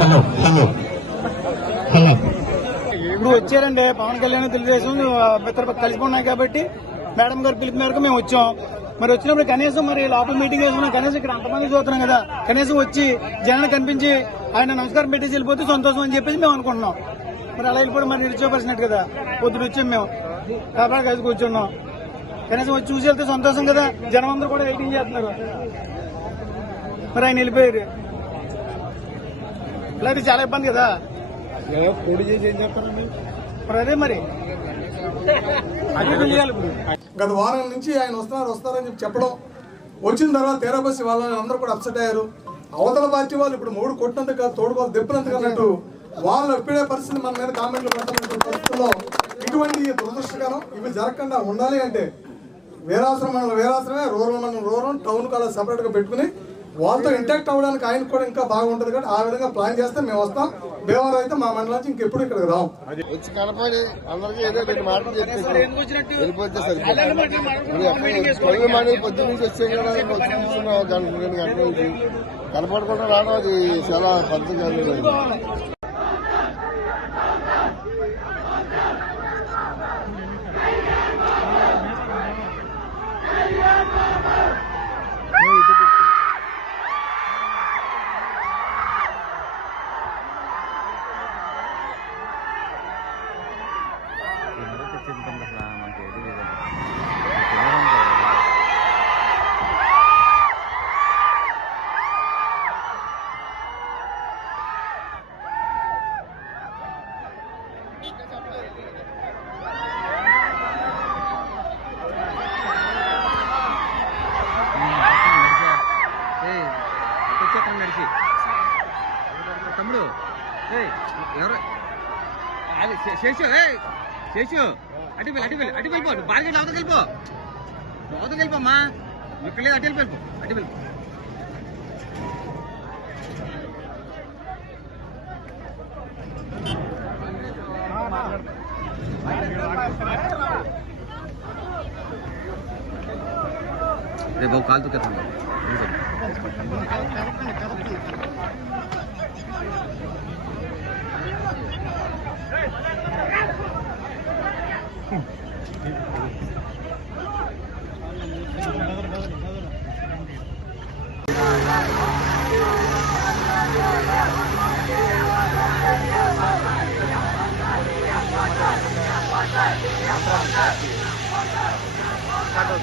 Hello. Hello. Hello. ఇప్పుడు వచ్చారండి. పవన్ కళ్యాణ్ తెలుగుదేశం కలిసి ఉన్నాయి కాబట్టి మేడం గారు పిలుపు మేరకు మేము వచ్చాం. మరి వచ్చినప్పుడు కనీసం మరి లోపల మీటింగ్ వేసుకున్నాం కనీసం ఇక్కడ అంతమంది చూస్తున్నాం కదా. కనీసం వచ్చి జనాలు కనిపించి ఆయన నమస్కారం పెట్టేసి వెళ్ళిపోతే సంతోషం అని చెప్పేసి మేము అనుకుంటున్నాం. మరి అలా వెళ్ళిపోవడం మరి నిలిచోపరిచినట్టు కదా. పొద్దున వచ్చాం మేము. కాబట్టి కలిసి కూర్చున్నాం. కనీసం వచ్చి చూసి వెళ్తే సంతోషం కదా. జనం అందరూ కూడా వెయిటింగ్ చేస్తున్నారు. మరి ఆయన వెళ్ళిపోయారు ఇలా అయితే చాలా ఇబ్బంది కదా. పొడి చేసి ఏం చేస్తారండి? మరి అదే మరి. గత వారం నుంచి ఆయన వస్తున్నారు వస్తారని చెప్పి చెప్పడం. వచ్చిన తర్వాత తీరాబస్సి వాళ్ళని అందరూ కూడా అప్సెట్ అయ్యారు. అవతల పార్టీ వాళ్ళు ఇప్పుడు మూడు కొట్టినందుకు కాదు తోడుకోవాలి దెబ్బనందుకు అన్నట్టు వాళ్ళు ఎప్పుడే పరిస్థితి మన మీద కామెంట్లు పెడుతున్నటువంటి పరిస్థితుల్లో ఇటువంటి దురదృష్టకరం ఇవి జరగకుండా ఉండాలి అంటే వీరాశ్రమం వీరాశ్రమే రూరల్ మండలం రూరల్ టౌన్ కలా సపరేట్గా పెట్టుకుని వాళ్ళతో ఇంటాక్ట్ అవ్వడానికి ఆయన కూడా ఇంకా బాగుంటుంది కాబట్టి ఆ విధంగా ప్లాన్ చేస్తే మేము వస్తాం. భీమవరం అయితే మా మండలం నుంచి ఇంకెప్పుడు ఇక్కడికి రాం. వచ్చి కనపడి అందరికీ ఏదో రెండు మాటలు వెళ్ళిపోతే సరిపోతుంది. నుంచి కదా వచ్చి గంట రెండు గంటల నుంచి కనపడకుండా రావడం అది చాలా పద్ధతి కాదు అది. తమ్ముడు ఏయ్ ఎవరు అది శే- శేషు ఏయ్ శేషు అటు వెళ్ళి అటు వెళ్ళి అటు వెళ్ళిపో నువ్వు బాగా అవతలకి వెళ్ళిపో నువ్వు అవతలకి వెళ్ళిపోమ్మా నువ్వు ఇక్కడ లేదు, అటు వెళ్ళిపో అటు వెళ్ళిపో రేపు బాబు కాలుతూ కదా Kadut.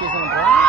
就这么